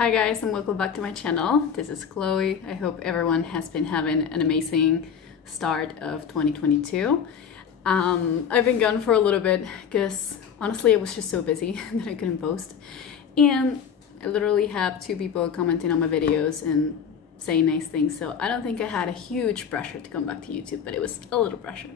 Hi guys, and welcome back to my channel. This is Chloe. I hope everyone has been having an amazing start of 2022. I've been gone for a little bit because honestly I was just so busy that I couldn't post. And I literally have 2 people commenting on my videos and saying nice things, so I don't think I had a huge pressure to come back to YouTube, but it was a little pressure.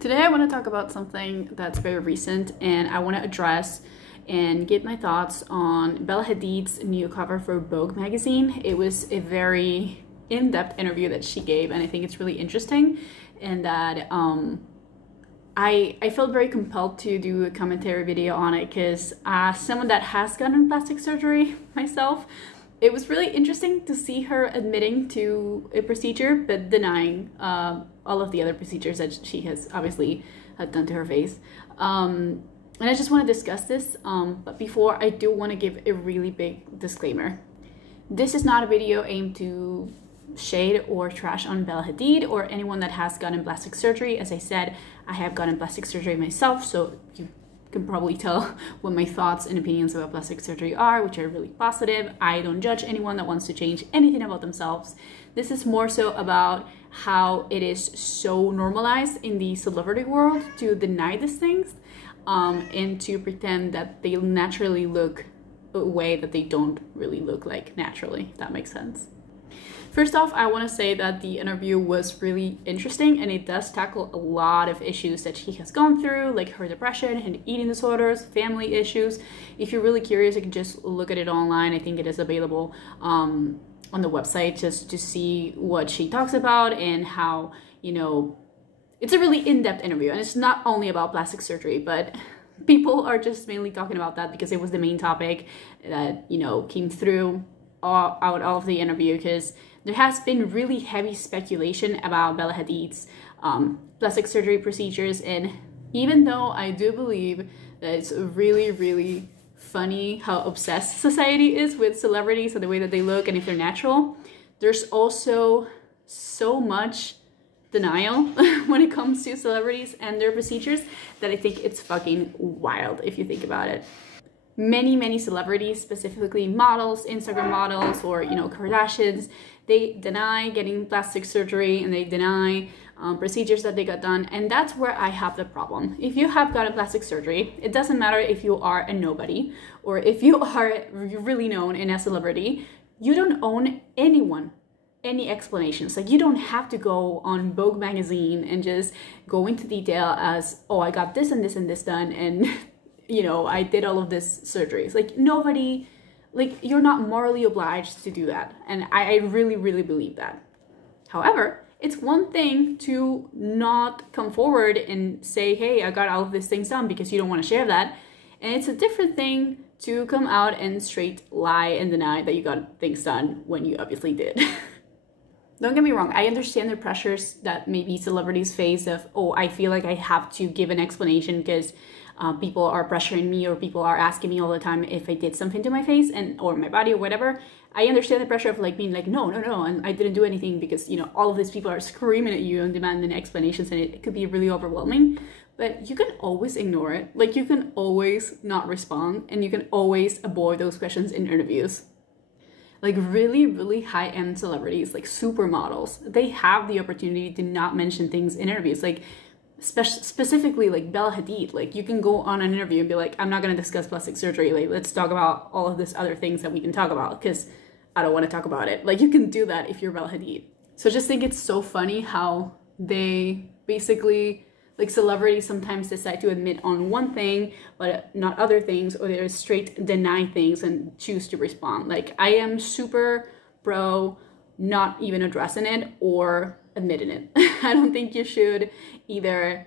Today I want to talk about something that's very recent, and I want to address and get my thoughts on Bella Hadid's new cover for Vogue magazine. It was a very in-depth interview that she gave, and I think it's really interesting, and that I felt very compelled to do a commentary video on it because as someone that has gotten plastic surgery myself, it was really interesting to see her admitting to a procedure but denying all of the other procedures that she has obviously had done to her face. And I just want to discuss this, but before I do want to give a really big disclaimer. This is not a video aimed to shade or trash on Bella Hadid or anyone that has gotten plastic surgery. As I said, I have gotten plastic surgery myself, so you can probably tell what my thoughts and opinions about plastic surgery are, which are really positive. I don't judge anyone that wants to change anything about themselves. This is more so about how it is so normalized in the celebrity world to deny these things. And to pretend that they naturally look a way that they don't really look like naturally, if that makes sense. First off, I want to say that the interview was really interesting, and it does tackle a lot of issues that she has gone through, like her depression and eating disorders, family issues. If you're really curious, you can just look at it online. I think it is available on the website just to see what she talks about and how, you know, it's a really in-depth interview, and it's not only about plastic surgery, but people are just mainly talking about that because it was the main topic that, you know, came through out of the interview, because there has been really heavy speculation about Bella Hadid's plastic surgery procedures. And even though I do believe that it's really, really funny how obsessed society is with celebrities and the way that they look and if they're natural, there's also so much denial when it comes to celebrities and their procedures that I think it's fucking wild if you think about it. Many celebrities, specifically models, Instagram models, or, you know, Kardashians, they deny getting plastic surgery and they deny procedures that they got done, and that's where I have the problem. If you have gotten plastic surgery, it doesn't matter if you are a nobody or if you are really known and a celebrity, you don't own anyone any explanations. Like, you don't have to go on Vogue magazine and just go into detail as, oh, I got this and this and this done, and you know, I did all of this surgeries. Like, nobody, like, you're not morally obliged to do that, and I really believe that. However, it's one thing to not come forward and say, hey, I got all of these things done, because you don't want to share that, and it's a different thing to come out and straight lie and deny that you got things done when you obviously did. Don't get me wrong, I understand the pressures that maybe celebrities face of, oh, I feel like I have to give an explanation because people are pressuring me or people are asking me all the time if I did something to my face and or my body or whatever. I understand the pressure of like being like, no, and I didn't do anything, because, you know, all of these people are screaming at you and demanding explanations, and it could be really overwhelming. But you can always ignore it. Like, you can always not respond, and you can always avoid those questions in interviews. Like, really high-end celebrities, like supermodels, they have the opportunity to not mention things in interviews. Like, specifically like Bella Hadid, like, you can go on an interview and be like, I'm not going to discuss plastic surgery, like, let's talk about all of these other things that we can talk about because I don't want to talk about it. Like, you can do that if you're Bella Hadid. So I just think it's so funny how they basically, like, celebrities sometimes decide to admit on one thing but not other things, or they straight deny things and choose to respond. Like, I am super pro not even addressing it or admitting it. I don't think you should either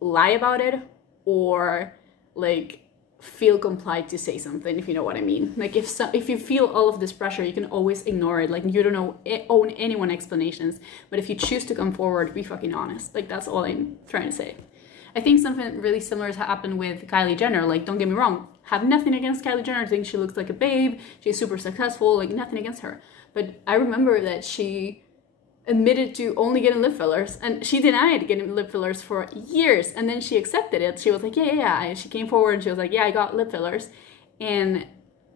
lie about it or like feel compliant to say something, if you know what I mean. Like, if you feel all of this pressure, you can always ignore it. Like, you don't own anyone explanations, but if you choose to come forward, be fucking honest. Like, that's all I'm trying to say. I think something really similar has happened with Kylie Jenner. Like, don't get me wrong, have nothing against Kylie Jenner. I think she looks like a babe, she's super successful, like, nothing against her. But I remember that she admitted to only getting lip fillers, and she denied getting lip fillers for years, and then she accepted it. She was like, yeah. She came forward and she was like, yeah, I got lip fillers. And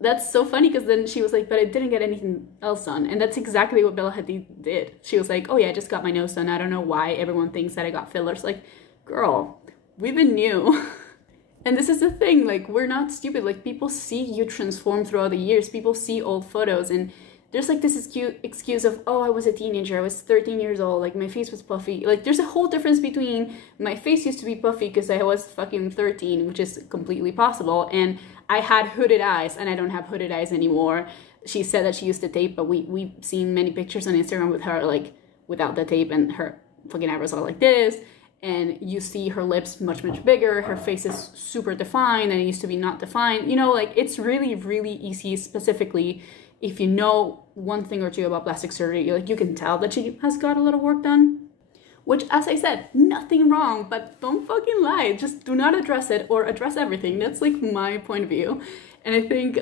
that's so funny, because then she was like, but I didn't get anything else done. And that's exactly what Bella Hadid did. She was like, oh yeah, I just got my nose done. I don't know why everyone thinks that I got fillers. Like, girl, we've been new. And this is the thing, like, we're not stupid. Like, people see you transform throughout the years. People see old photos, and there's like this excuse of, oh, I was a teenager, I was 13 years old, like my face was puffy. Like, there's a whole difference between my face used to be puffy because I was fucking 13, which is completely possible, and I had hooded eyes, and I don't have hooded eyes anymore. She said that she used the tape, but we've seen many pictures on Instagram with her, like, without the tape, and her fucking eyebrows are like this, and you see her lips much, much bigger, her face is super defined, and it used to be not defined. You know, like, it's really, really easy, specifically if you know one thing or two about plastic surgery, like, you can tell that she has got a little work done. Which, as I said, nothing wrong, but don't fucking lie. Just do not address it, or address everything. That's like my point of view. And I think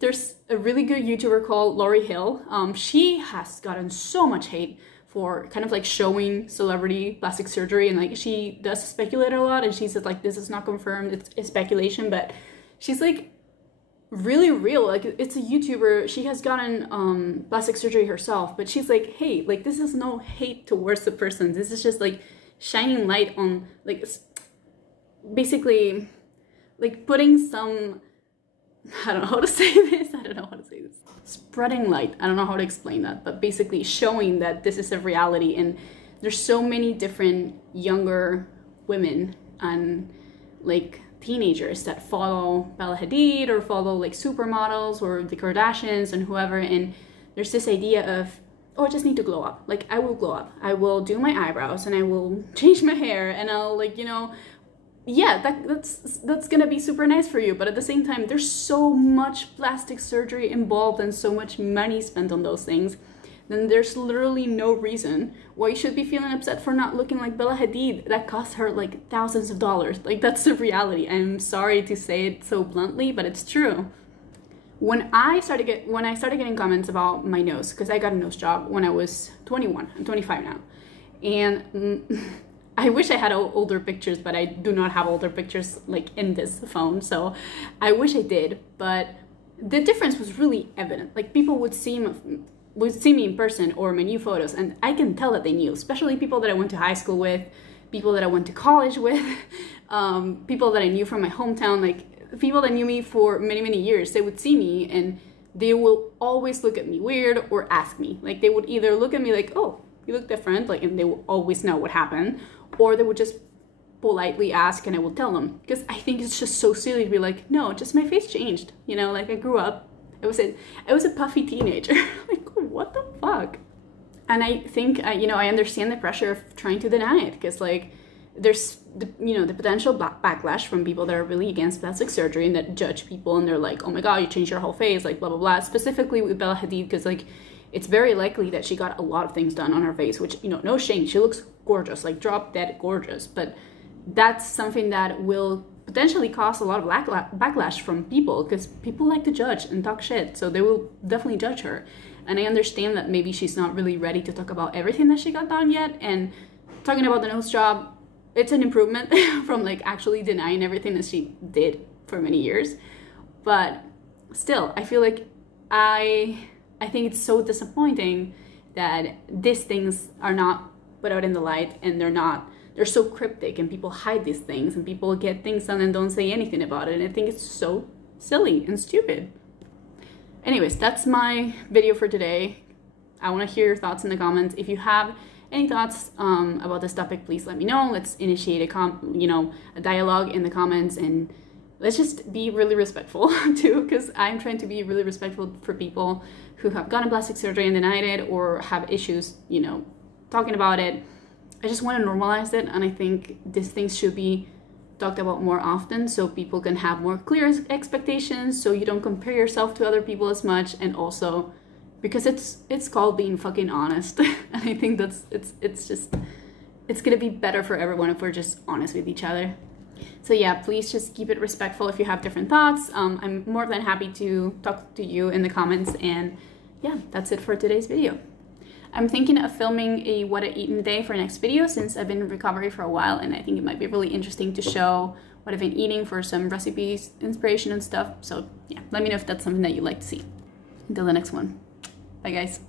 there's a really good YouTuber called Lauryn Hill. She has gotten so much hate for kind of like showing celebrity plastic surgery, and like, she does speculate a lot, and she said like, this is not confirmed, it's speculation, but she's like really real. Like, it's a YouTuber, she has gotten plastic surgery herself, but she's like, hey, like, this is no hate towards the person, this is just like shining light on, like, basically like putting some, I don't know how to say this, spreading light, I don't know how to explain that, but basically showing that this is a reality. And there's so many different younger women and like teenagers that follow Bella Hadid, or follow like supermodels or the Kardashians and whoever, and there's this idea of, oh, I just need to glow up. Like, I will glow up, I will do my eyebrows, and I will change my hair, and I'll, like, you know, yeah, that's gonna be super nice for you. But at the same time, there's so much plastic surgery involved and so much money spent on those things, then there's literally no reason why you should be feeling upset for not looking like Bella Hadid. That cost her like thousands of dollars. Like, that's the reality. I'm sorry to say it so bluntly, but it's true. When I started getting comments about my nose, because I got a nose job when I was 21. I'm 25 now, and I wish I had older pictures, but I do not have older pictures like in this phone, so I wish I did. But the difference was really evident. Like, people would see me in person or my new photos, and I can tell that they knew, especially people that I went to high school with, people that I went to college with, people that I knew from my hometown, like people that knew me for many, many years. They would see me and they will always look at me weird or ask me. Like, they would either look at me like, oh, you look different, like, and they will always know what happened, or they would just politely ask, and I will tell them, because I think it's just so silly to be like, no, just my face changed, you know, like, I grew up, I was a puffy teenager. Like, what the fuck? And I think, you know, I understand the pressure of trying to deny it, because like, there's the potential backlash from people that are really against plastic surgery and that judge people, and they're like, oh my god, you changed your whole face, like, blah blah blah. Specifically with Bella Hadid, because like, it's very likely that she got a lot of things done on her face, which, you know, no shame, she looks gorgeous, like drop dead gorgeous, but that's something that will potentially cause a lot of backlash from people, because people like to judge and talk shit, so they will definitely judge her. And I understand that maybe she's not really ready to talk about everything that she got done yet, and talking about the nose job, it's an improvement from like actually denying everything that she did for many years. But still, I feel like I think it's so disappointing that these things are not put out in the light, and they're so cryptic, and people hide these things, and people get things done and don't say anything about it, and I think it's so silly and stupid. Anyways, that's my video for today. I want to hear your thoughts in the comments. If you have any thoughts about this topic, please let me know. Let's initiate a dialogue in the comments, and let's just be really respectful too, because I'm trying to be really respectful for people who have gotten plastic surgery and denied it, or have issues, you know, talking about it. I just want to normalize it, and I think these things should be talked about more often, so people can have more clear expectations, so you don't compare yourself to other people as much, and also because it's called being fucking honest. And I think it's gonna be better for everyone if we're just honest with each other. So yeah, please just keep it respectful. If you have different thoughts, I'm more than happy to talk to you in the comments. And yeah, that's it for today's video. I'm thinking of filming a what I eat in a day for next video, since I've been in recovery for a while, and I think it might be really interesting to show what I've been eating for some recipes, inspiration and stuff. So yeah, let me know if that's something that you'd like to see. Until the next one. Bye guys.